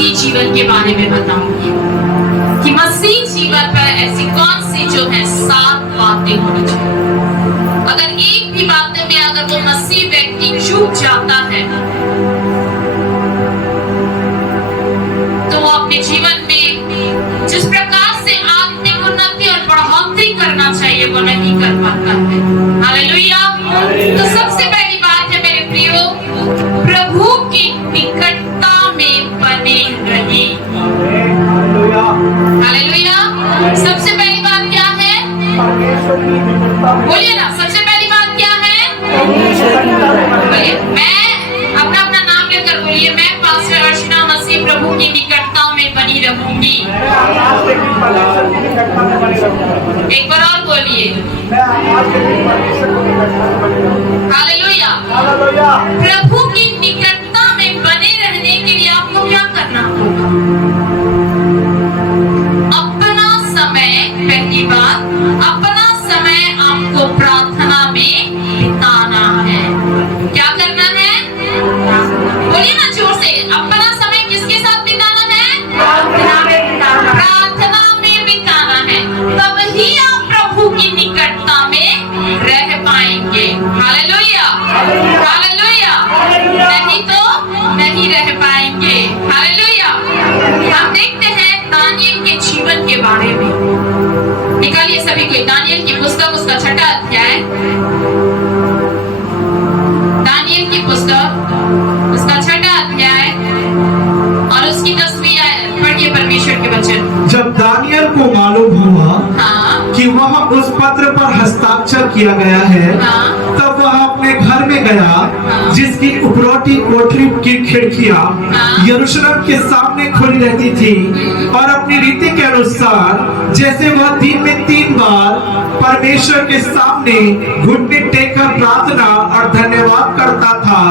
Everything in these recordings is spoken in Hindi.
मसीह जीवन के बारे में बताऊंगी कि मसीह जीवन पर ऐसी कौन सी जो है 7 बातें होनी चाहिए। अगर एक भी बात में अगर वो मसीह व्यक्ति चूक जाता है तो वो अपने जीवन में जिस प्रकार से आत्मिक उन्नति और बढ़ोतरी करना चाहिए वो नहीं कर पाता है। हालेलुया। तो सबसे पहली बात है मेरे प्रियो, प्रभु की निकटता में बने रहे। हालेलुया। सबसे पहली बात क्या है? बोलिए ना, सबसे पहली बात क्या है? बोलिए, मैं अपना नाम लेकर बोलिए, मैं पास्टर अर्चना मसीह प्रभु की निकटता में बनी रहूंगी। एक बार और बोलिए, हालेलुया। प्रभु की निकटता में बने रहने के लिए आपको क्या करना होगा? अपना समय, पहली बात, अपना समय आपको प्रार्थना में बिताना है। क्या करना है? बोलिए ना जोर से, अपना समय किसके साथ बिताना है? प्रार्थना में बिताना है। तब ही आप प्रभु की निकटता में रह पाएंगे। Hallelujah, hallelujah. नहीं तो नहीं रह पाएंगे। हालेलुया। हम देखते हैं दानियल के जीवन के बारे में। निकालिए सभी कोई दानियल की पुस्तक, उसका 6वां अध्याय। दानियल की पुस्तक, उसका 6वां अध्याय और उसकी 10वीं आयत। पढ़िए परमेश्वर के वचन। जब दानियल को मालूम हुआ हाँ, कि वह उस पत्र पर हस्ताक्षर किया गया है, हाँ, तब वह अपने घर में गया, हाँ, जिसकी उपरोटी कोठरी की खिड़कियां हाँ, यरूशलेम के सामने खुली रहती थी, और अपनी रीति के अनुसार जैसे वह दिन में 3 बार परमेश्वर के सामने घुटने टेककर प्रार्थना और धन्यवाद करता था,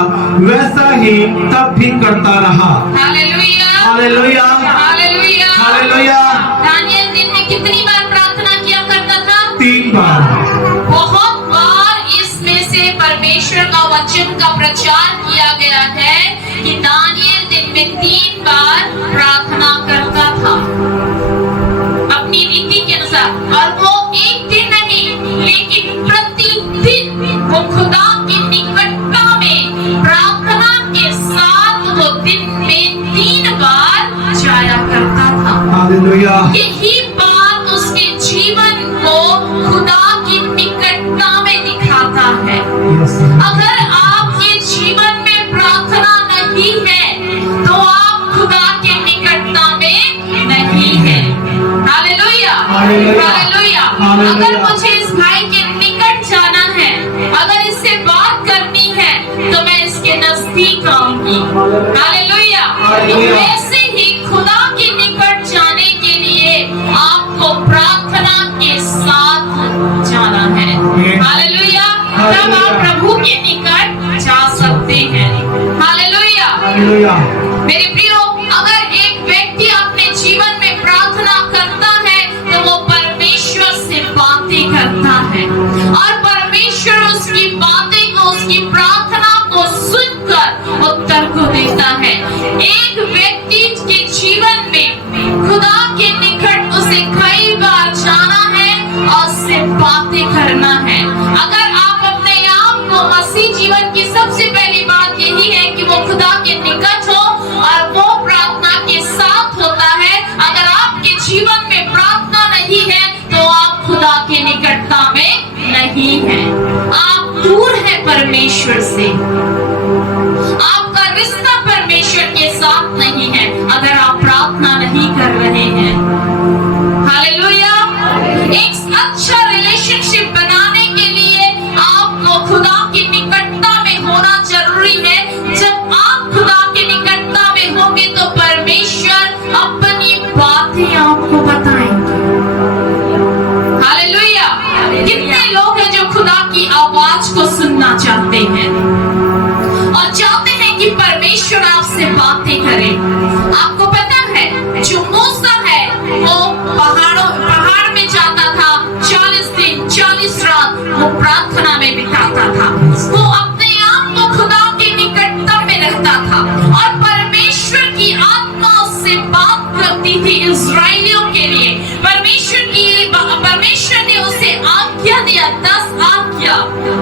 वैसा ही तब भी करता रहा। हालेलुया, हालेलुया, हालेलुया, हालेलुया। दानियल दिन में कितनी बार प्रार्थना किया करता था? 3 बार। बहुत बार इसमें से परमेश्वर का वचन का प्रचार किया गया है कि दानियल दिन में 3 बार प्रार्थना करता था अपनी रीति के अनुसार। और वो एक दिन नहीं, लेकिन प्रतिदिन वो खुदा की निकटता में प्रार्थना के साथ वो दिन में 3 बार जाया करता था। हालेलुया। यही बात उसके जीवन को खुदा की निकटता में दिखाता है। अगर आपके जीवन में प्रार्थना नहीं है तो आप खुदा के निकटता में नहीं है। Hallelujah, hallelujah. अगर मुझे इस भाई के निकट जाना है, अगर इससे बात करनी है तो मैं इसके नजदीक आऊंगी। हालेलुया। वैसे ही खुदा के निकट जाने के लिए आपको प्रार्थना के साथ जाना है। हालेलुया। तब आप प्रभु के निकट जा सकते हैं। Hallelujah, hallelujah. मेरे प्रियो, अगर एक व्यक्ति अपने जीवन में प्रार्थना करता है तो वो परमेश्वर से बातें करता है और परमेश्वर उसकी बातें को, उसकी प्रार्थना को सुनकर उत्तर को देता है। एक व्यक्ति के जीवन में खुदा के निकट उसे कई बार जाना है और उससे बातें करना है। अगर आप अपने आप को, मसीह जीवन की सबसे पहली बात यही है कि वो खुदा के निकट हो और वो प्रार्थना के साथ होता है। अगर आपके जीवन में प्रार्थना नहीं है तो आप खुदा के निकटता में नहीं है, आप दूर है परमेश्वर से, आपका रिश्ता परमेश्वर के साथ नहीं है अगर आप प्रार्थना नहीं कर रहे हैं। हालेलुया। एक अच्छा रिलेशनशिप बनाने के लिए आपको खुदा की निकटता में होना जरूरी है। जब आप खुदा की निकटता में होंगे तो परमेश्वर अपनी बातें आपको बताएंगे। हालेलुया। कितने लोग हैं जो खुदा की आवाज को सुनना चाहते हैं? से बात करती थी इस्राएलियों के लिए। परमेश्वर ने उसे आज्ञा दिया, 10 आज्ञा।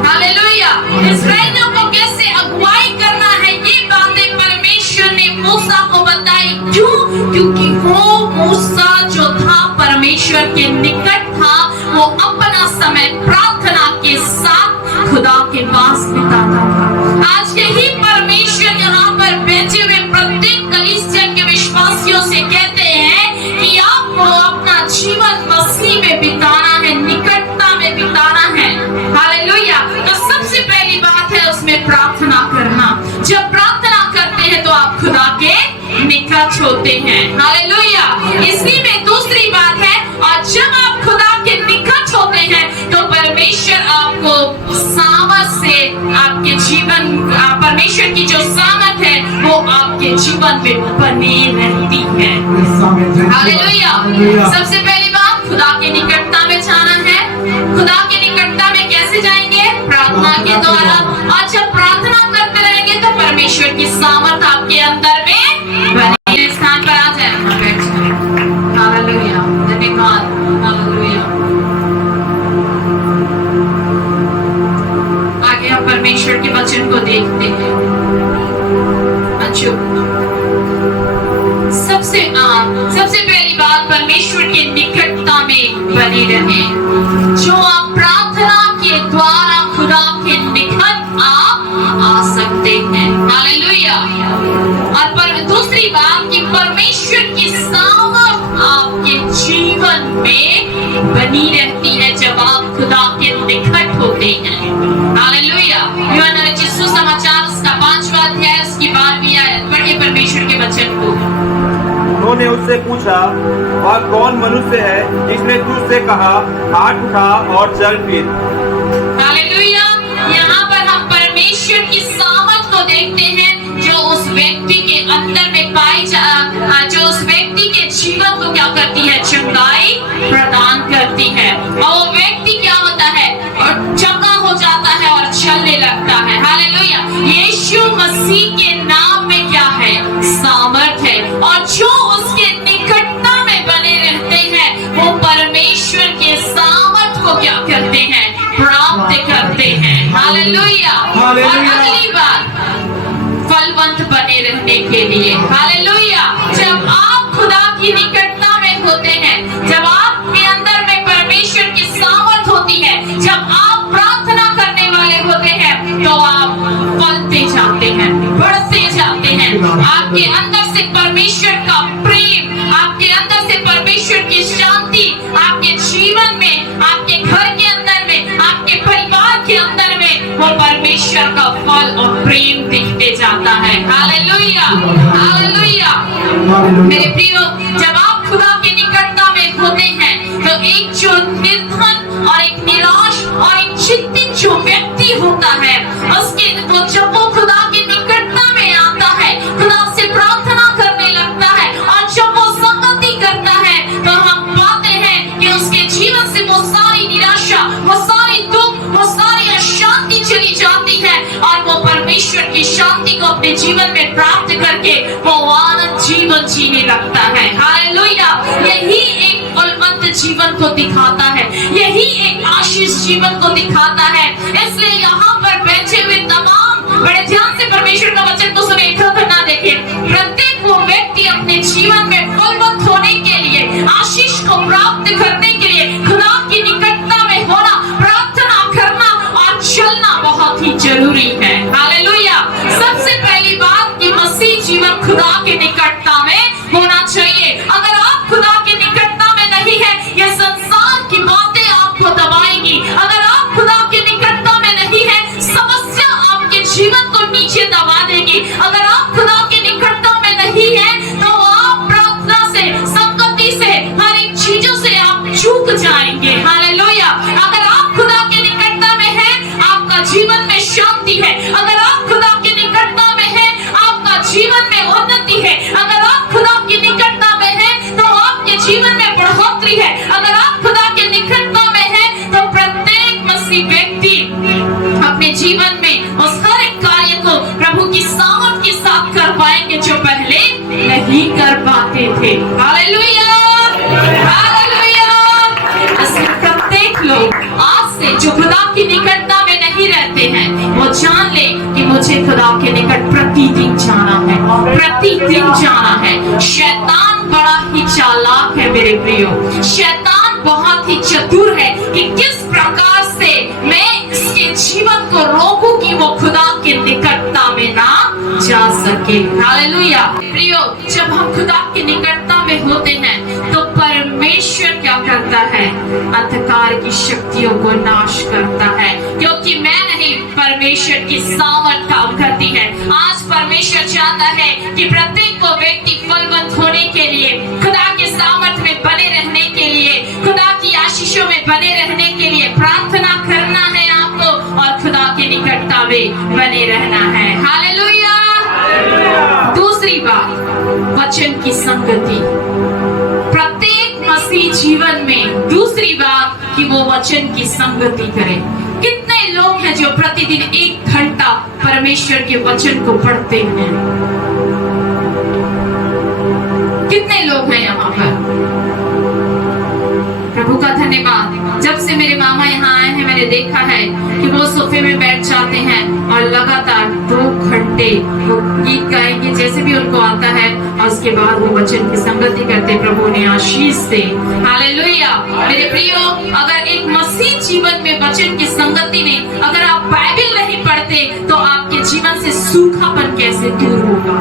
हालेलुया। इस्राएलियों को कैसे अगुवाई करना है, ये बातें परमेश्वर ने मूसा को बताई। क्यों? क्योंकि वो मूसा जो था परमेश्वर के निकट था, वो अपना समय प्रार्थना के साथ खुदा के पास बिताता था। आज यही परमेश्वर यहाँ पर बैठे हुए प्रत्येक कलीसिया के विश्वासियों से कहते हैं कि आपको अपना जीवन मसीह में बिताना है, निकटता में बिताना है। हालेलुया। तो सबसे पहली बात है उसमें प्रार्थना करना। जब प्रार्थना करते हैं तो आप खुदा के निकट होते हैं। हालेलुया। इसी में दूसरी बात है, और जब आप खुदा के निकट होते हैं तो परमेश्वर आपको सामर्थ से आपके जीवन, परमेश्वर की जो सामर्थ है वो आपके जीवन में बनी रहती है। हालेलुया। सबसे पहली बात, खुदा के निकटता में जाना है। खुदा के निकटता में कैसे जाएंगे? प्रार्थना के द्वारा। और जब प्रार्थना करते रहेंगे तो परमेश्वर की सामर्थ आपके अंदर में बनी। स्थान पर आ जाए। हालेलुया। धन्यवाद। हालेलुया। आगे हम परमेश्वर के वचन को देखते हैं। सबसे पहली बात, परमेश्वर के निकटता में बने रहे। जो आप प्रार्थना के द्वारा खुदा के निकट आप आ सकते हैं। हालेलुया। और दूसरी बात कि परमेश्वर की सामर्थ आपके जीवन में बनी रहती है जब आप खुदा के निकट होते हैं। हालेलुया। यूहन्ना रचित सुसमाचार उसका 5वां अध्याय उसकी 12वीं आयत। पढ़िए परमेश्वर के वचन को। उन्होंने उससे पूछा, वह कौन मनुष्य है जिसने तुझसे कहा, हाथ उठा और चल फिर? हालेलुया। यहाँ पर हम परमेश्वर की सामर्थ को देखते हैं जो उस व्यक्ति के अंदर में जो उस व्यक्ति के जीवन को क्या करती है? चंगाई प्रदान करती है। और वो व्यक्ति क्या होता है? और चंगा हो जाता है और चलने लगता है। हालेलुया। यीशु मसीह के नाम में क्या है? सामर्थ है। और जो उसके निकटता में बने रहते हैं वो परमेश्वर के सामर्थ को क्या करते हैं? प्राप्त करते हैं। हालेलुया। और अगली बात, फलवंत बने रहने के लिए। हालेलुया। जब आप खुदा की निकटता में होते हैं, जब आपके अंदर में परमेश्वर की सामर्थ होती है, जब आप प्रार्थना करने वाले होते हैं तो आप फलते जाते हैं, बढ़ते जाते हैं। आपके अंदर से परमेश्वर का प्रेम, आपके अंदर से परमेश्वर की शांति आपके जीवन में, आपके घर के अंदर में, आपके परिवार के अंदर में वो परमेश्वर का फल और प्रेम दिखते जाता है। हालेलुया। हालेलुया। मेरे प्रियो, जब आप खुदा के निकटता में होते हैं तो एक जो निर्धन और एक निराश और एक चिंतित जो व्यक्ति होता है, उसके जब वो खुदा के निकटता में आता है, खुदा से प्रार्थना करने लगता है, और जब वो संगति करता है तो हम पाते हैं कि उसके जीवन से वो सारी निराशा, वो सारी दुख, वो सारी अशांति चली जाती है और वो परमेश्वर की शांति को अपने जीवन में प्राप्त करके वो आनंद जीवन जीने लगता है। हालेलुया। यही एक फलवंत जीवन को दिखाता है, यही एक आशीष जीवन को दिखाता है। इसलिए यहाँ पर बैठे हुए तमाम बड़े ध्यान से परमेश्वर का वचन को सुने, इधर ना देखे। प्रत्येक वो व्यक्ति अपने जीवन में फलवंत होने के लिए, आशीष को प्राप्त करने के लिए खुदा की निकटता में होना, प्रार्थना करना और चलना बहुत ही जरूरी है। हालेलुया। सबसे पहली बात कि मसीह जीवन खुदा के निकटता में होना चाहिए। अगर आप खुदा के निकटता में नहीं है, ये संसार की बातें आपको दबाएंगी। अगर आप खुदा के निकटता में नहीं है, समस्या आपके जीवन को नीचे दबा देगी। अगर आप खुदा के निकटता में नहीं है तो आप प्रार्थना से, संगति से, हर एक चीजों से आप कर पाते थे। Hallelujah, hallelujah. इसलिए प्रत्येक लोग आज से जो खुदा की निकटता में नहीं रहते हैं, वो जान ले कि मुझे खुदा के निकट प्रतिदिन जाना है, प्रतिदिन जाना है। शैतान बड़ा ही चालाक है मेरे प्रियो, शैतान बहुत ही चतुर है कि किस प्रकार से मैं इसके जीवन को रोकूं कि वो खुदा के निकटता में ना जा सके। हालेलुया। प्रियो, जब हम खुदा की निकटता में होते हैं तो परमेश्वर क्या करता है? अंधकार की शक्तियों को नाश करता है, क्योंकि मैं नहीं, परमेश्वर की सामर्थ काम करती है। आज परमेश्वर चाहता है कि प्रत्येक को व्यक्ति फलवंत होने के लिए, खुदा के सामर्थ में बने रहने के लिए, खुदा की आशीषों में बने रहने के लिए प्रार्थना करना है आपको और खुदा के निकटता में बने रहना है। हालेलुया। दूसरी बात, वचन की संगति। प्रत्येक मसीह जीवन में दूसरी बात कि वो वचन की संगति करे। कितने लोग हैं जो प्रतिदिन 1 घंटा परमेश्वर के वचन को पढ़ते हैं? कितने लोग हैं यहाँ पर? प्रभु का धन्यवाद। जब से मेरे मामा यहाँ आए हैं, मैंने देखा है कि वो सोफे में बैठ जाते हैं और लगातार 2 घंटे वो गीत गाएंगे जैसे भी उनको आता है, और उसके बाद वो वचन की संगति करते। प्रभु ने आशीष दे। हालेलुया। मेरे प्रियो, अगर एक मसीह जीवन में वचन की संगति नहीं, अगर आप बाइबल नहीं पढ़ते तो आपके जीवन से सूखापन कैसे दूर होगा?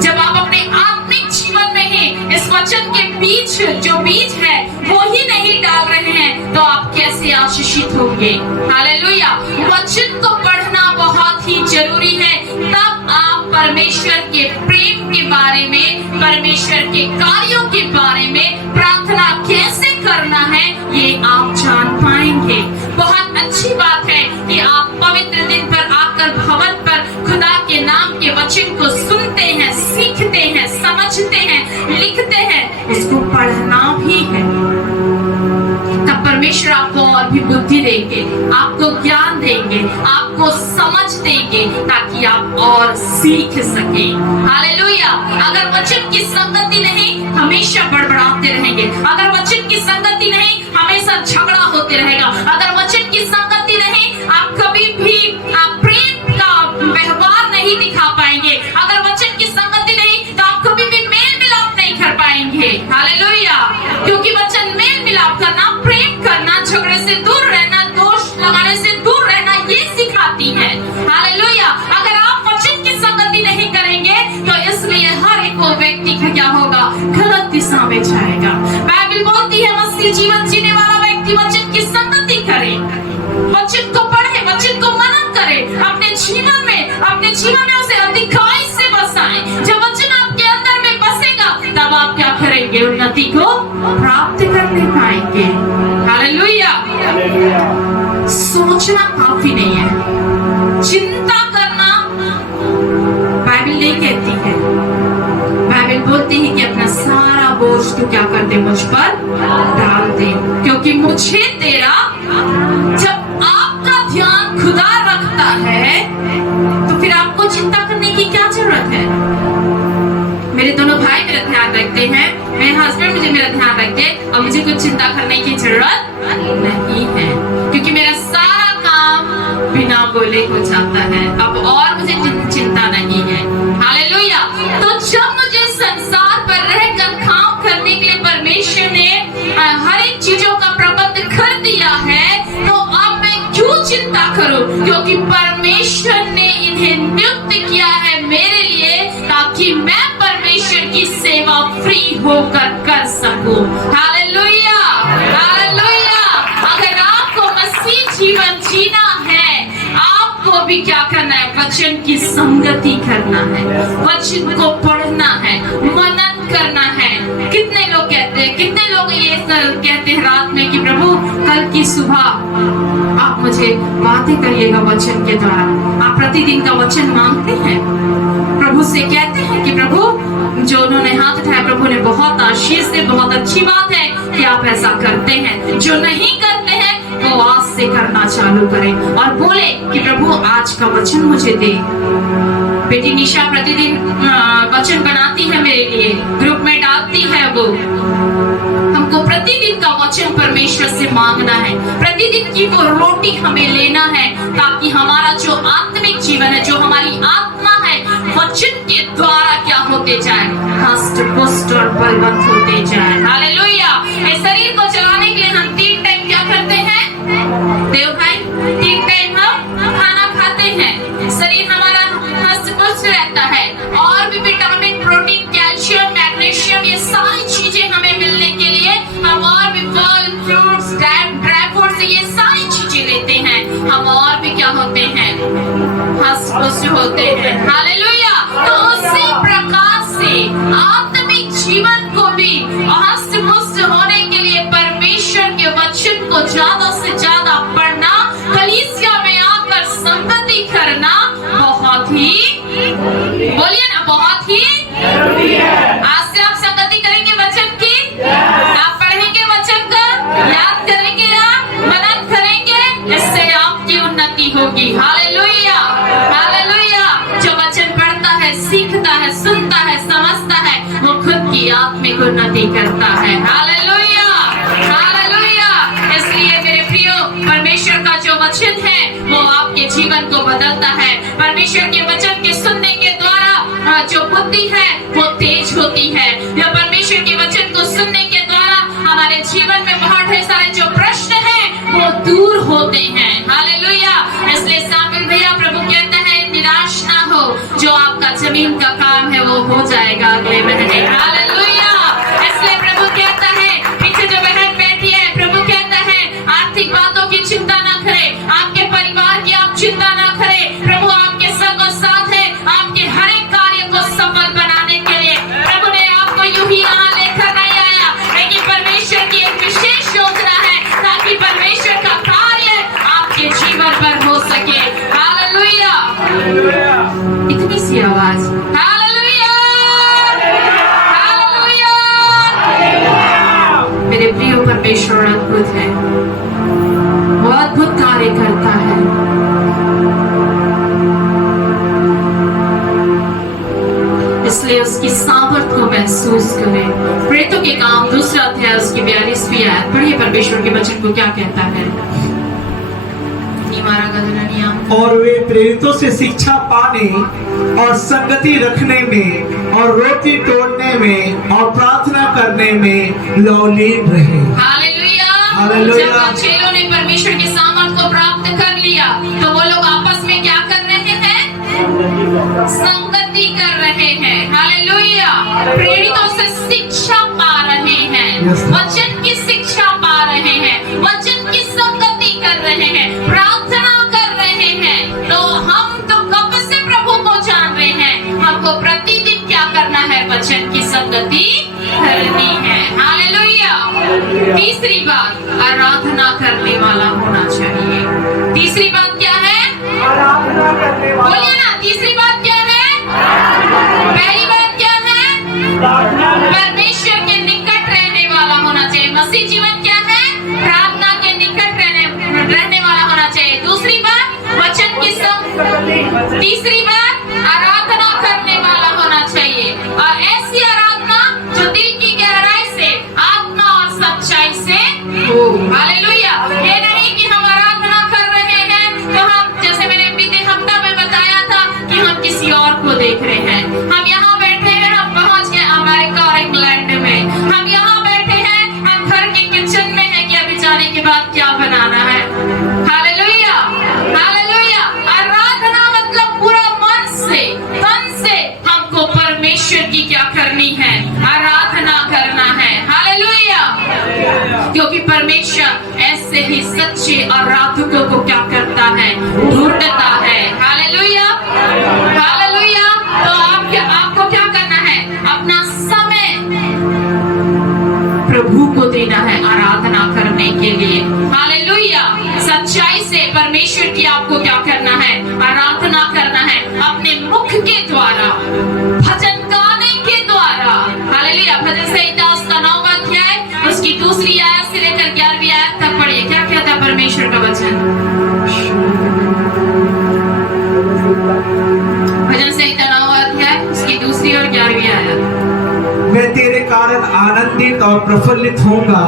जब आप अपने आत्मिक जीवन में ही इस वचन के बीच जो बीज है वो ही नहीं डाल रहे हैं तो आप कैसे आशीषित होंगे? हालेलुया। वचन को पढ़ना बहुत ही जरूरी है, तब आप परमेश्वर के प्रेम के बारे में, परमेश्वर के कार्यों के बारे में, प्रार्थना कैसे करना है ये आप जान पाएंगे। बहुत अच्छी बात है कि आप पवित्र दिन पर आकर भवन पर खुदा के नाम के वचन को सुनते हैं, सीखते हैं, समझते हैं, लिखते हैं, उसको पढ़ना भी है। तब परमेश्वर आपको और भी बुद्धि देंगे, आपको ज्ञान देंगे, आपको समझ देंगे ताकि आप और सीख सके। हालेलुया। अगर वचन की संगति नहीं, हमेशा बड़बड़ाते रहेंगे। अगर वचन की संगति नहीं, हमेशा झगड़ा होते रहेगा। अगर वचन की संगति नहीं, आप कभी भी प्रेम का व्यवहार नहीं दिखा पाएंगे। अगर वचन की संगति नहीं तो आप कभी भी मेल मिलाप नहीं कर पाएंगे। हालेलुया। क्योंकि वचन मेल मिलाप करना, प्रेम करना, झगड़े से दूर रहना, दोष लगाने से दूर रहना, ये सिखाती है। हालेलुया। अगर आप वचन की संगति नहीं करेंगे तो इसलिए हर एक व्यक्ति का क्या होगा? गलत दिशा में जाएगा। बाइबल बोलती है मसीह जीवन जीने वाला व्यक्ति वचन की संगति करे, वचन को पढ़े, वचन को मनन करे, अपने जीवन में उसे अधिकाई से बसाएं। जब वचन आपके अंदर में बसेगा तब आप क्या करेंगे? उन्नति को प्राप्त करने पाएंगे। हालेलुया। सोचना काफी नहीं है, चिंता करना बाइबल नहीं कहती है। बाइबल बोलती है कि अपना सारा बोझ तू क्या कर दे? मुझ पर डाल दे, क्योंकि मुझे तेरा। जब आपका ध्यान खुदा रखता है तो फिर आपको चिंता करने की क्या जरूरत है? मेरे दोनों भाई मेरा ध्यान रखते हैं, मेरे हस्बैंड मुझे मेरा ध्यान रखते हैं, और मुझे कुछ चिंता करने की जरूरत नहीं है, क्योंकि मेरा सारा काम बिना बोले हो जाता है। अब और मुझे चिंता नहीं है। हालेलुया। तो जब मुझे संसार पर रहकर काम करने के लिए परमेश्वर ने हर एक चीजों का प्रबंध कर दिया है, तो अब मैं क्यों चिंता करूं? क्योंकि परमेश्वर ने इन्हें नियुक्त किया है मेरे लिए, ताकि मैं परमेश्वर की सेवा फ्री होकर कर सकूं। Hallelujah, hallelujah. अगर आपको मसीह जीवन जीना है, आपको भी क्या करना है? वचन की संगति करना है, वचन को पढ़ना है, मनन करना है। कितने लोग कहते हैं, कितने लोग ये कहते हैं रात में कि प्रभु कल की सुबह आप मुझे बातें करिएगा वचन के द्वारा। आप प्रतिदिन का वचन मांगते हैं, प्रभु से कहते हैं कि प्रभु, जो उन्होंने हाथ उठाया प्रभु ने बहुत आशीष दे। बहुत अच्छी बात है कि आप ऐसा करते हैं। जो नहीं करते हैं वो आज से करना चालू करें और बोले कि प्रभु आज का वचन मुझे दे। बेटी निशा प्रतिदिन वचन बनाती है मेरे लिए, ग्रुप में डालती है वो। हमको प्रतिदिन का वचन परमेश्वर से मांगना है, प्रतिदिन की वो रोटी हमें लेना है, ताकि हमारा जो आत्मिक जीवन है, जो हमारी आत्मा है, वचन के द्वारा क्या होते जाए, हष्ट पुष्ट और बलवंत होते जाए। हालेलुया। इस शरीर को चलाने के लिए हम 3 टाइम क्या करते हैं देव भाई? 3 टाइम हम खाना खाते हैं, शरीर हमारा हष्ट पुष्ट रहता है, और भी विटामिन, प्रोटीन, कैल्शियम, मैग्नीशियम, ये सारी चीजें हमें मिलने के लिए हम और भी फल, फ्रूट्स, ड्राई फ्रूट्स, ये सारी चीजें लेते हैं, हम और भी क्या होते हैं, हष्ट पुष्ट होते हैं। हालेलुया। तो उसी प्रकार से आत्मिक जीवन को भी हष्ट पुष्ट होने के लिए परमेश्वर के वचन को ज्यादा से ज्यादा पढ़ना, कलीसिया में आकर संगति करना बहुत ही, बोलिए ना, बहुत ही जरूरी है। आज से आप संगति करेंगे वचन की, आप पढ़ेंगे वचन का, याद करेंगे, आप मनन करेंगे, इससे आपकी उन्नति होगी। Hallelujah, hallelujah. जो वचन पढ़ता है, सीखता है, सुनता है, समझता है, वो खुद की आत्मिक उन्नति करता है। Hallelujah, hallelujah. इसलिए मेरे प्रियो, परमेश्वर का जो वचन है वो आपके जीवन को बदलता है। परमेश्वर के वचन के सुनने के द्वारा जो बुद्धि है वो तेज होती है। या परमेश्वर के वचन को सुनने के द्वारा हमारे जीवन में बहुत ढेर सारे जो प्रश्न हैं वो दूर होते हैं। हालेलुया। इसलिए सामिल भैया, प्रभु कहता है निराश ना हो, जो आपका जमीन का काम है वो हो जाएगा अगले महीने। हालेलुया। इसलिए प्रभु कहता है, पीछे जो बहन बैठी है, प्रभु कहता है आर्थिक बातों की चिंता ना करें, आपके परिवार की आप चिंता ना करें, प्रभु आपके संग और साथ है, आपके हर एक कार्य को सफल बनाने के लिए। प्रभु ने आपको यूं ही यहाँ लेकर नहीं आया, लेकिन परमेश्वर की एक विशेष योजना है, ताकि परमेश्वर का कार्य आपके जीवन पर हो सके। हालेलुया। इतनी सी आवाज, हालेलुया, हालेलुया। मेरे प्रिय, परमेश्वर अद्भुत है, वो अद्भुत कार्य करता है। इसलिए उसकी सामर्थ को महसूस करें। प्रेरितों के काम 2 अध्याय उसकी 42वीं आयत पढ़िए, परमेश्वर के वचन को क्या कहता है। और वे प्रेरितों से शिक्षा पाने और संगति रखने में और रोटी तोड़ने में और प्रार्थना करने में लौलीन रहे। हालेलुया। हालेलुया। जब चेलों ने परमेश्वर की सामर्थ को प्राप्त कर लिया, तो वो लोग आपस में क्या कर रहे हैं? संगति कर रहे हैं। हालेलुया। प्रेरितों से शिक्षा पा रहे हैं, वचन की शिक्षा पा रहे हैं, वचन की संगति कर रहे हैं, प्रार्थना कर रहे हैं। तो हम तो कब से प्रभु को जान रहे हैं, हमको प्रतिदिन क्या करना है? वचन की संगति करनी है। हालेलुया। तीसरी बात, आराधना करने वाला होना चाहिए। तीसरी बात क्या है? आराधना करने वाला। बोलिए ना, तीसरी बात क्या है? पहली बात क्या है? परमेश्वर के निकट रहने वाला होना चाहिए। मसीह जीवन क्या है? प्रार्थना के निकट रहने वाला होना चाहिए। दूसरी बात, वचन की संग। तीसरी बात, आराधना करने वाला होना चाहिए, और ऐसी आराधना जो दिल की गहराई से, आत्मा और सच्चाई से हो। हालेलुया। ये नहीं कि हम आराधना कर रहे हैं तो हम, जैसे मैंने बीते हफ्ता में बताया था, कि हम किसी और को देख रहे हैं। हम यहाँ बैठे हैं, हम पहुंच गए अमेरिका और इंग्लैंड में। हम यहाँ बैठे हैं, हम घर के किचन में हैं कि अभी जाने के बाद क्या बनाना है। Hallelujah, hallelujah. आराधना मतलब पूरा मन से, तन से हमको परमेश्वर की क्या करनी है? आराधना करना है। हालेलुया। क्योंकि परमेश्वर ऐसे ही सच्चे आराधकों को क्या करता है? ढूंढता है। Hallelujah, hallelujah. तो आपको क्या करना है? अपना समय प्रभु को देना है आराधना करने के लिए। हालेलुया। सच्चाई से परमेश्वर की आपको क्या करना है? आराधना करना है, अपने मुख के द्वारा, भजन गाने के द्वारा। हालेलुया। भजन संहिता उसका 9वां अध्याय उसकी 2री आयत से लेकर 11वीं आयत तक पढ़िए। क्या कहता है परमेश्वर का वचन? भजन संहिता मैं तेरे कारण आनंदित और प्रफुल्लित होऊंगा।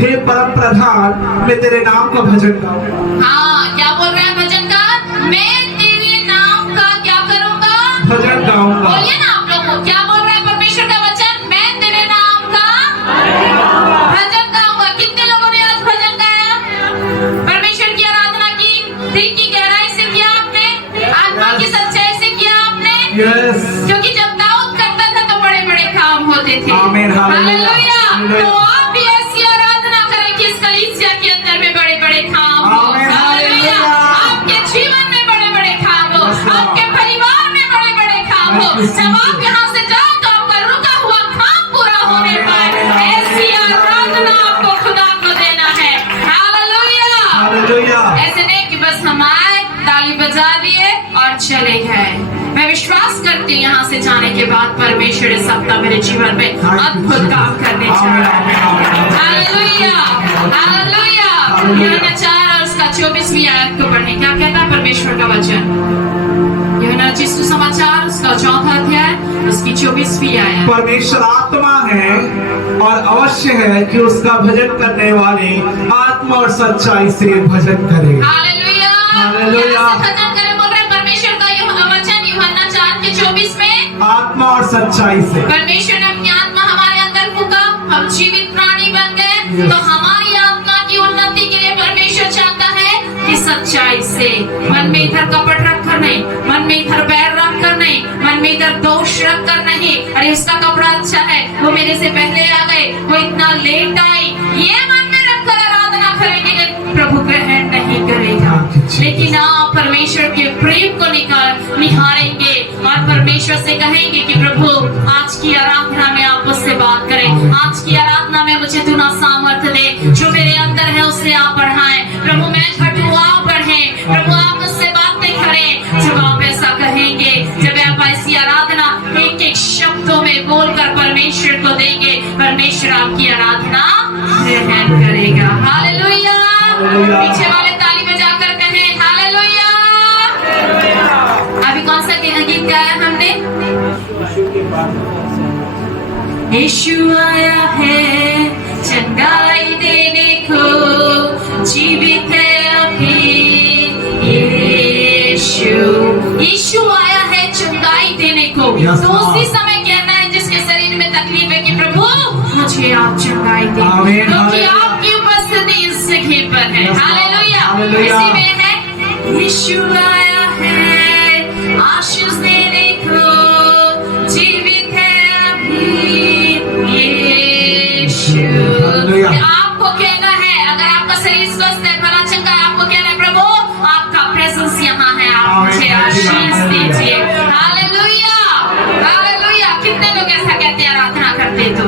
हे परम प्रधान, मैं तेरे नाम का भजन गाऊंगा। हाँ, क्या बोल रहे हैं भजनकार? मैं तेरे नाम का क्या करूंगा? भजन गाऊंगा। बोलिए ना आप लोग, क्या बोल रहे हैं परमेश्वर का वचन? मैं तेरे नाम का भजन गाऊंगा। कितने लोगों ने आज भजन गाया? परमेश्वर की आराधना की, दिल की गहराई से किया आपने, आत्मा की सच्चाई से किया आपने। यस, क्योंकि जब दाऊद करता था तो बड़े बड़े काम होते थे। आमीन, हालेलुया। हालेलुया। तो आप भी ऐसी आराधना करें कि इस कलीसिया के अंदर में बड़े बड़े काम हो। आमीन, हालेलुया। हालेलुया। आपके जीवन में बड़े बड़े काम हो, आपके परिवार में बड़े बड़े काम हो। जब आप यहाँ से जाओ तो आपका रुका हुआ काम पूरा होने पाए। ऐसी आराधना आपको खुदा को देना है। हालेलुया। हालेलुया। ऐसे नहीं कि बस हम आए, ताली बजा दिए और चले गए। मैं विश्वास करती हूँ यहाँ से जाने के बाद परमेश्वर इस सप्ताह मेरे जीवन में अद्भुत काम करने जा रहा है। Hallelujah, hallelujah. यूहन्ना 4 और उसका 24वीं आयत को पढ़ें। क्या कहता है परमेश्वर का वचन? यूहन्ना सुसमाचार उसका 4वां अध्याय उसकी 24वीं आयत। परमेश्वर आत्मा है और अवश्य है कि उसका भजन करने वाले आत्मा और सच्चाई से भजन करें। Hallelujah, hallelujah. यहाँ से भजन करें। बोल रहे हैं परमेश्वर का यह वचन यूहन्ना 4 के 24 में आत्मा और सच्चाई से। परमेश्वर ने अपनी आत्मा हमारे अंदर फूंका, हम जीवित प्राणी बन गए। तो हमारी आत्मा की उन्नति के लिए परमेश्वर चाहता है कि सच्चाई से, मन में इधर कपट रख कर नहीं, मन में इधर बैर रख कर नहीं, मन में इधर दोष रख कर नहीं, अरे उसका कपड़ा अच्छा है, वो मेरे से पहले आ गए, वो इतना लेट आई, ये मन में रख कर आराधना करेंगे, प्रभु ग्रहण नहीं करेगा। लेकिन आप परमेश्वर के प्रेम को निहारेंगे और परमेश्वर से कहेंगे कि प्रभु आज की आराधना में आप मुझसे बात करें, आज की आराधना में मुझे तू ना सामर्थ्य दे, जो मेरे अंदर है उसे आप बढ़ाएं। प्रभु मैं घटूं, आप बढ़ें। प्रभु आप मुझसे बातें करें। जब आप ऐसा कहेंगे, जब आप ऐसी आराधना एक एक शब्दों में बोलकर परमेश्वर को देंगे, परमेश्वर आपकी आराधना ग्रहण करेगा। हालेलुया। पीछे वाले ताली बजाकर कहें हालेलुया। अभी कौन सा गीत गाया हमने? यीशु आया है चंगाई देने को, जीवित है अभी यीशु आया है चंगाई देने को। तो उसी समय कहना है जिसके शरीर में तकलीफ है कि प्रभु मुझे आप चंगाई दें, क्योंकि आपकी उपस्थिति इस जगह पर है। हालेलुया। इसी में है यीशु आया है आशीष देने को, जीवित है अभी यीशु। आपको कहना है, अगर आपका शरीर स्वस्थ है, भला चंगा है, आपको कहना है प्रभु आपका प्रेजेंस यहाँ है, आप मुझे आशीष दीजिए। Hallelujah, hallelujah. कितने लोग ऐसा कहते हैं आराधना करते? तो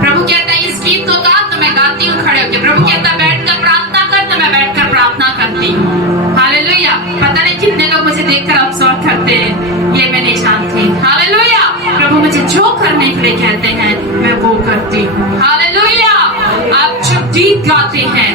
प्रभु कहता है इस गीत को गा, तो मैं गाती हूँ खड़े होकर। प्रभु कहता है बैठकर प्रार्थना कर, तो मैं बैठकर प्रार्थना करती हूँ। हालेलुया। पता नहीं कितने लोग मुझे देखकर अफसोस करते हैं, ये मैं नहीं जानती। हालेलुया। प्रभु मुझे जो करने के लिए कहते हैं मैं वो करती हूँ। हालेलुया। आप जब गीत गाते हैं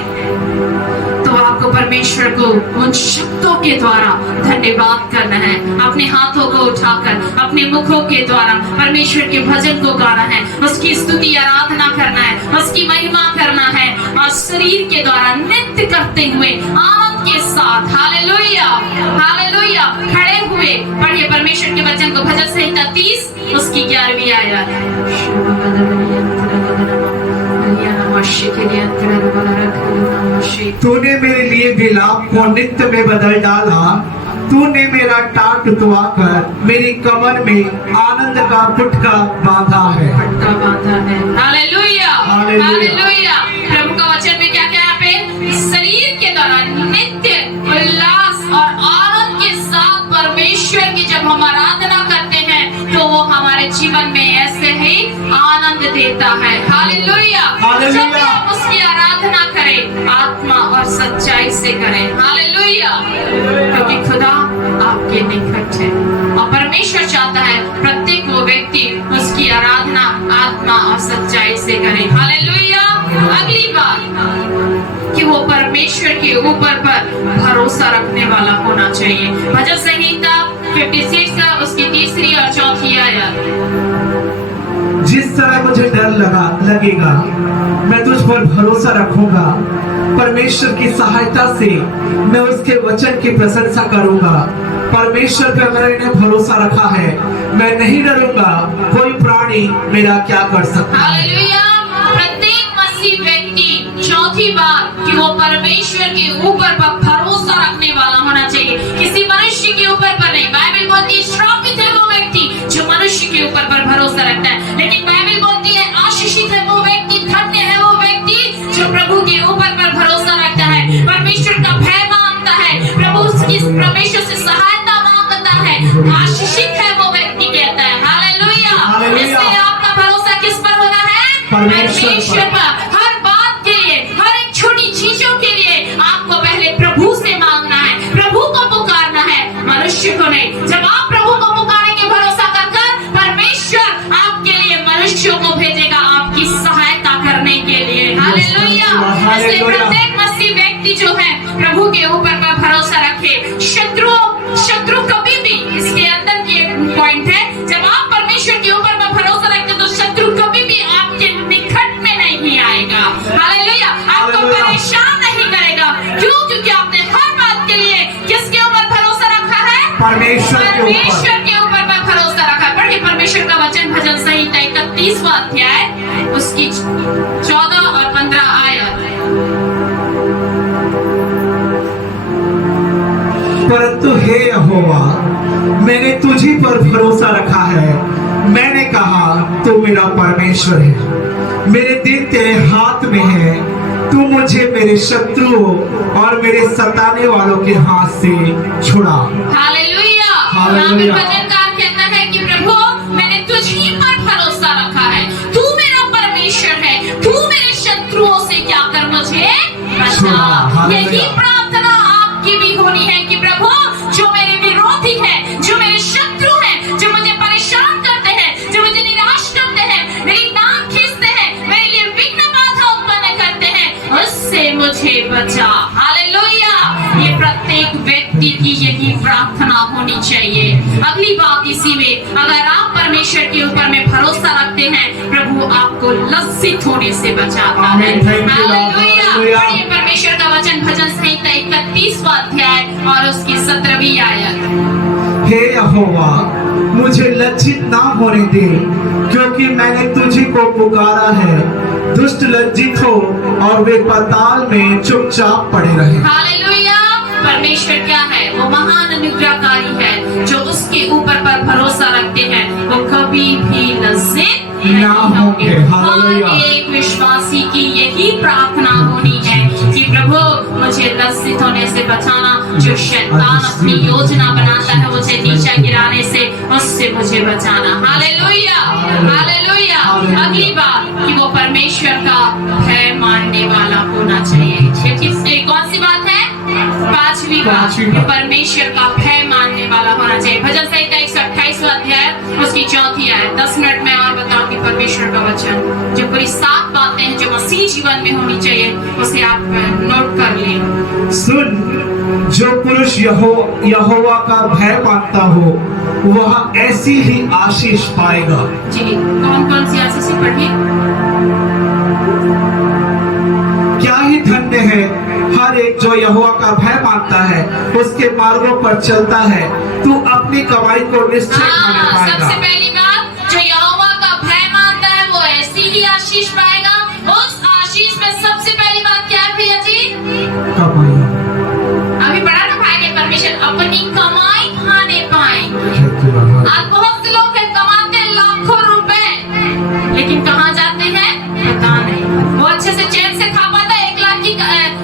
तो आपको परमेश्वर को उन शब्दों के द्वारा धन्यवाद करना है, अपने हाथों को उठाकर अपने मुखों के द्वारा परमेश्वर के भजन को गाना है, उसकी स्तुति आराधना करना है, उसकी महिमा करना है और शरीर के द्वारा नृत्य करते हुए आनंद के साथ। Hallelujah, hallelujah. खड़े हुए पढ़िए परमेश्वर के वचन को, भजन संहिता 30 उसकी 11वीं आयत। तूने मेरे लिए विलाप को नृत्य में बदल डाला, तूने मेरा टाट उतवाकर मेरी कमर में आनंद का पुटका बांधा है। Hallelujah, hallelujah. प्रभु का वचन में क्या क्या पे शरीर के द्वारा नित्य उल्लास और आनंद के साथ परमेश्वर की जब हम आराधना करते हैं तो वो हमारे जीवन में ऐसे ही आनंद देता है। हालेलुया। जब भी आप उसकी आराधना करें आत्मा और सच्चाई से करें। हालेलुया। क्योंकि खुदा आपके निकट है और परमेश्वर चाहता है प्रत्येक वो व्यक्ति उसकी आराधना आत्मा और सच्चाई से करे। हालेलुया। अगली बात कि वो परमेश्वर के ऊपर पर भरोसा रखने वाला होना चाहिए। भजन संहिता 56 उसकी 3री और 4थी आयत। जिस समय मुझे डर लगेगा, मैं तुझ पर भरोसा रखूंगा। परमेश्वर की सहायता से मैं उसके वचन की प्रशंसा करूंगा। परमेश्वर पे मैंने भरोसा रखा है, मैं नहीं डरूंगा। कोई प्राणी मेरा क्या कर सकता है। हालेलुया। प्रत्येक मसीह व्यक्ति चौथी बात कि वो परमेश्वर के ऊपर पर भरोसा रखने वाला होना चाहिए, किसी मनुष्य के ऊपर पर नहीं। बाइबल बोलती है श्रापित है वो व्यक्ति जो मनुष्य के ऊपर पर भरोसा रखता है, लेकिन बाइबल बोलती है आशीषित है वो व्यक्ति, धन्य है वो व्यक्ति जो प्रभु के ऊपर पर भरोसा रखता है, परमेश्वर का भय मानता है, परमेश्वर से सहायता मांगता है। आशीषित है वो व्यक्ति, कहता है। हालेलुया। इसलिए आपका भरोसा किस पर होना है? परमेश्वर पर। हर बात के लिए, हर एक छोटी चीजों के लिए आपको पहले प्रभु से मांगना है, प्रभु को पुकारना है, मनुष्य को नहीं। जब आप प्रभु को पुकारेंगे भरोसा कर, परमेश्वर आपके लिए मनुष्यों को भेजेगा आपकी सहायता करने के लिए। हालेलुया। इसलिए प्रत्येक मसीह व्यक्ति जो है प्रभु के ऊपर पर भरोसा रखे। शत्रु कभी भी, इसके अंदर की एक पॉइंट है, जब आप परमेश्वर के ऊपर पर भरोसा रखते तो शत्रु कभी भी आपके निकट में नहीं आएगा। हालेलुया। आपको परेशान नहीं करेगा। क्यों? क्योंकि आपने हर बात के लिए किसके ऊपर भरोसा रखा है? परमेश्वर के ऊपर पर भरोसा रखा है। पढ़िए परमेश्वर का वचन, भजन संहिता 31वां अध्याय, उसकी 14 और 15 आयत। परंतु हे यहोवा, मैंने तुझी पर भरोसा रखा है। मैंने कहा तू मेरा परमेश्वर है, मेरे दिन तेरे हाथ में है। तू मुझे मेरे शत्रुओं और मेरे सताने वालों के हाथ से छुड़ा। हालेलुया। हालेलुया। भजनकार कहता है कि प्रभु मैंने तुझी पर भरोसा रखा है, तू मेरा परमेश्वर है, तू मेरे शत्रुओं से क्या कर मुझे बचा। यही प्रार्थना आपकी भी होनी है कि प्रभु जो मेरे विरोधी है, जो मेरे शत्रु हैं, जो मुझे परेशान करते हैं, जो मुझे निराश करते हैं, मेरी टांग खींचते हैं, मेरे लिए विघ्न बाधा उत्पन्न करते हैं, उससे मुझे बचा। हालेलुया। ये प्रत्येक व्यक्ति की यही प्रार्थना होनी चाहिए। अगली बात इसी में, अगर आप परमेश्वर के ऊपर में भरोसा रखते हैं, प्रभु आपको लज्जित होने से बचाता है। हालेलुया। पढ़िए परमेश्वर का वचन, भजन संहिता 31वां अध्याय और उसकी 17वीं आयत। हे यहोवा, मुझे लज्जित ना होने दे, क्योंकि मैंने तुझी को पुकारा है। दुष्ट लज्जित हो और वे पाताल में चुपचाप पड़े रहे। हालेलुया। परमेश्वर क्या है? वो महान अनुग्रहकारी है। जो उसके ऊपर पर भरोसा रखते हैं वो कभी भी लज्जित नहीं होंगे। हर एक विश्वासी की यही प्रार्थना होनी है कि प्रभु मुझे लज्जित होने से बचाना। जो शैतान अपनी योजना बनाता है मुझे नीचा गिराने से, उससे मुझे बचाना। हालेलुया। हालेलुया। अगली बात कि वो परमेश्वर का भय मानने वाला होना चाहिए। कौन सी बात है? पांचवी बात, परमेश्वर का भय मानने वाला होना चाहिए। भजन संहिता 128वां अध्याय उसकी 4वीं आयत। 10 मिनट में और बताऊंगी परमेश्वर का वचन। जो पूरी 7 बातें हैं जो मसीह जीवन में होनी चाहिए, उसे आप नोट कर लें। सुन, जो पुरुष यहोवा का भय मानता हो वह ऐसी ही आशीष पाएगा। जी, कौन कौन सी आशीष पढ़िए? क्या ही धन्य है हर एक जो यहोवा का भय मानता है, उसके मार्गों पर चलता है। तू अपनी कमाई को निश्चय खाने पाएगा। सबसे पहली बात, जो यहोवा का भय मानता है वो ऐसी ही आशीष पाएगा। उस आशीष में सबसे पहली बात क्या है भैया जी? कमाई। अभी पढ़ा ना भाई ने, परमेश्वर अपनी कमाई खाने पाएंगे। आज बहुत से लोग कमाते हैं लाखों रुपए, लेकिन कहाँ जाते हैं पता नहीं। वो अच्छे से चैन से खा पाता है।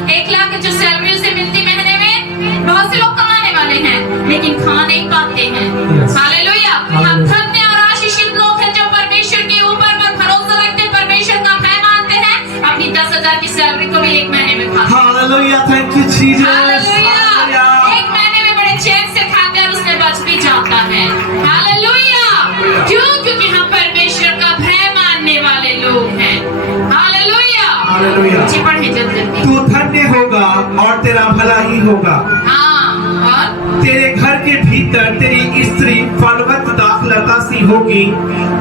1 लाख जो सैलरी उसे मिलती महीने में, बहुत से लोग कमाने वाले हैं लेकिन खा नहीं पाते हैं। हालेलुया। हम धन्य और आशीषित लोग हैं जो परमेश्वर के ऊपर पर भरोसा रखते हैं, परमेश्वर का भय मानते हैं, अपनी 10,000 की सैलरी को भी 1 महीने में खाते हैं। Hallelujah. Thank you Jesus. Hallelujah. 1 महीने में बड़े चैन से खाते हैं और उसमें बच भी जाता है। हालेलुया। क्यों? क्योंकि हम परमेश्वर का भय मानने वाले लोग हैं। हालेलुया। हालेलुया। जी पढ़े जल्दी। तू धन्य होगा और तेरा भला ही होगा। हाँ, और तेरे घर के भीतर तेरी स्त्री फलवत्ता दाखलता सी होगी।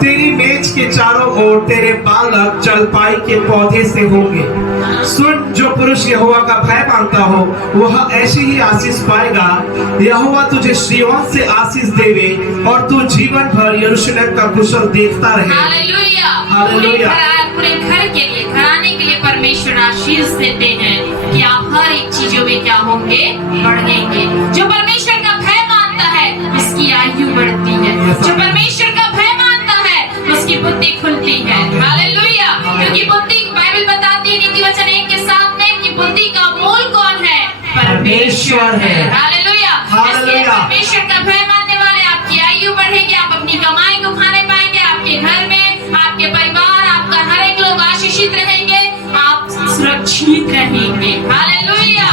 तेरी मेज के चारों ओर तेरे बालक जलपाई के पौधे से होंगे। सुन, जो पुरुष यहोवा का भय मानता हो वह ऐसी ही आशीष पाएगा। यहोवा तुझे सिय्योन से आशीष देवे और तू जीवन भर यरूशलेम का कुशल देखता रहे। हालेलुया। हालेलुया। पूरे घर के लिए, घराने के लिए परमेश्वर आशीष देते हैं कि आप हर एक चीजों में क्या होंगे, बढ़ेंगे। जो परमेश्वर का भय मानता है उसकी आयु बढ़ती है। जो परमेश्वर का भय मानता है उसकी बुद्धि खुलती है। हालेलुया। क्योंकि बुद्धि, बाइबल बताती है नीति वचन 1 के साथ में कि बुद्धि का मूल कौन है? परमेश्वर है। हालेलुया। इसलिए परमेश्वर का भय मानने वाले आपकी आयु बढ़ेगी, आप अपनी कमाई को खाने पाएंगे, आपके घर में, आपके परिवार, आपका हर एक लोग आशीषित रहेंगे, आप सुरक्षित रहेंगे। हालेलुया।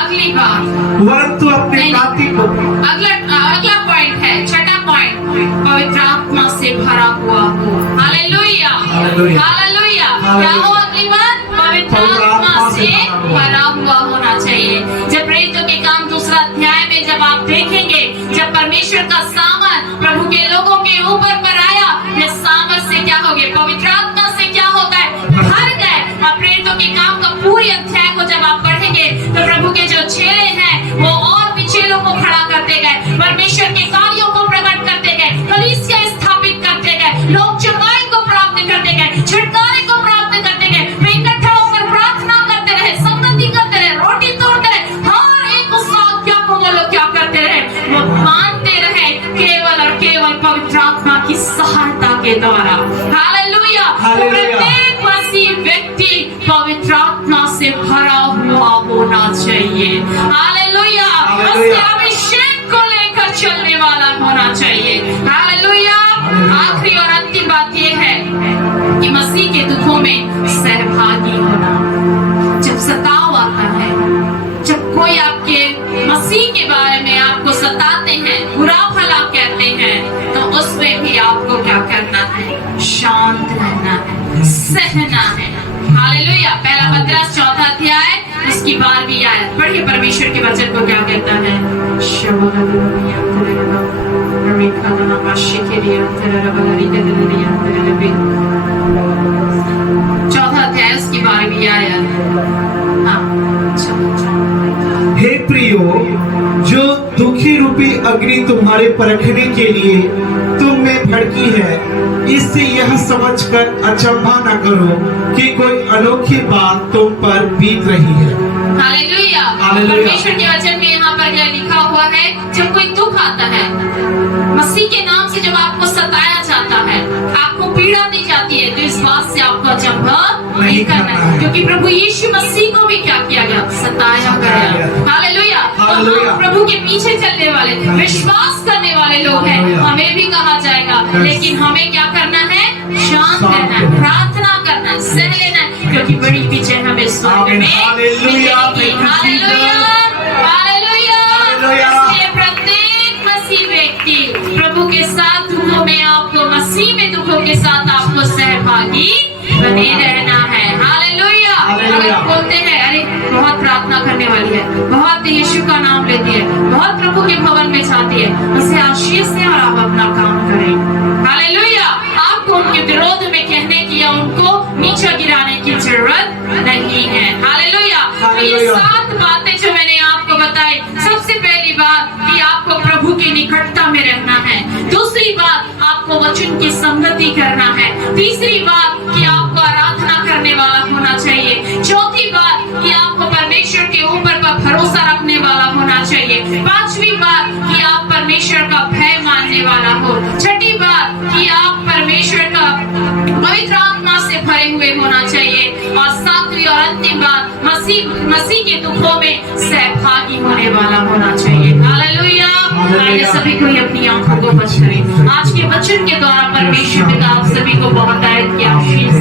अगली बात, वरन्तु अपने नाती को, अगला पॉइंट है, छठा पॉइंट, पवित्र आत्मा से भरा हुआ हो। हालेलुया। हालेलुया। क्या हो अगली बात? पवित्र आत्मा से भरा हुआ होना चाहिए। जब प्रेरितों के काम 2 अध्याय में जब आप देखेंगे, जब परमेश्वर का सामर्थ प्रभु के लोगों के ऊपर पर आया, ये सामर्थ से क्या हो गए? पवित्र आत्मा से क्या हो गए? भर गए। अब प्रेरितों के काम का पूरी अध्याय को जब आप पढ़ेंगे तो प्रभु के जो चेले हैं वो और भी चेलों को खड़ा करते गए, परमेश्वर के कार्यों को प्रकट करते गए, कलीसिया स्थापित करते गए, लोग चंगाई को प्राप्त करते गए, छुटकारे को प्राप्त करते गए, वे इकट्ठा होकर प्रार्थना करते रहे, संगति करते रहे, रोटी तोड़ते रहे, हर एक उस आज्ञा को वो लोग क्या करते रहे? वो मानते रहे, केवल और केवल पवित्र आत्मा की सहायता के द्वारा। हालेलुया। प्रत्येक मसीह व्यक्ति पवित्र आत्मा से भरा हुआ होना चाहिए। हालेलुया। उसके अभिषेक को लेकर चलने वाला होना चाहिए। हालेलुया। आखिरी और अंतिम बात यह है कि मसीह के दुखों में सहभागी होना। जब सताव आता है, जब कोई आपके मसीह के बारे में आपको सताते हैं, बुरा भला कहते हैं, तो उसमें भी आपको क्या करना है? शांत रहना है, सहना है। हालेलुया। पहला पतरस 4 अध्याय उसकी 12वीं आयत पढ़िए, परमेश्वर के वचन को क्या कहता है? 4 अध्याय उसकी 12वीं आयत। हे प्रियो, जो दुखी रूपी अग्नि तुम्हारे परखने के लिए तुम में भड़की है, इससे यह समझकर अचंभा न करो कि कोई अनोखी बात तुम पर बीत रही है। हालेलुया। हालेलुया। परमेश्वर के वचन में यहाँ पर क्या लिखा हुआ है? जब कोई दुख आता है, मसीह के नाम से जब आपको सताया जाता है, आपको पीड़ा दी जाती है, तो इस बात से आपको अचंभा नहीं करना है, क्योंकि प्रभु यीशु मसीह को भी क्या किया गया? सताया गया। हालेलुया। तो हम प्रभु के पीछे चलने वाले, विश्वास करने वाले लोग हैं, हमें भी कहा जाएगा, लेकिन हमें क्या करना है? शांत रहना है, प्रार्थना करना है, सह लेना है, क्योंकि बड़ी विजय हमें स्वर्ग में मिलेगी। हालेलुया। हालेलुया। इसलिए प्रत्येक मसीह व्यक्ति प्रभु के साथ दुखों में, आपको मसीह में दुखों के साथ आपको सहभागी बने रहना है। हालेलुया। अगर बोलते हैं अरे बहुत प्रार्थना करने वाली है, बहुत यीशु का नाम लेती है, बहुत प्रभु के भवन में जाती है, उसे आशीष दें और आप अपना काम करें। हालेलुया। आपको उनके विरोध में कहने की या उनको नीचे गिराने की जरूरत नहीं है। हालेलुया। तो ये 7 बातें जो मैंने आपको बताई, सबसे पहली बात कि आपको प्रभु की निकटता में रहना है। दूसरी बात, आपको वचन की संगति करना है। तीसरी बात कि आपको आराधना करने वाला होना चाहिए। चौथी बात कि आपको परमेश्वर के ऊपर पर भरोसा रखने वाला होना चाहिए। पांचवी बात कि आप परमेश्वर का भय मानने वाला हो। छठी बात कि आप परमेश्वर का पवित्र आत्मा से भरे हुए होना चाहिए। और सातवीं और अंतिम बात, मसीह के दुखों में सहभागी होने वाला होना चाहिए। हालेलुया। आइए सभी को अपनी आंखों को बंद करें। आज के वचन के द्वारा परमेश्वर पिता आप सभी को बहुत आशीष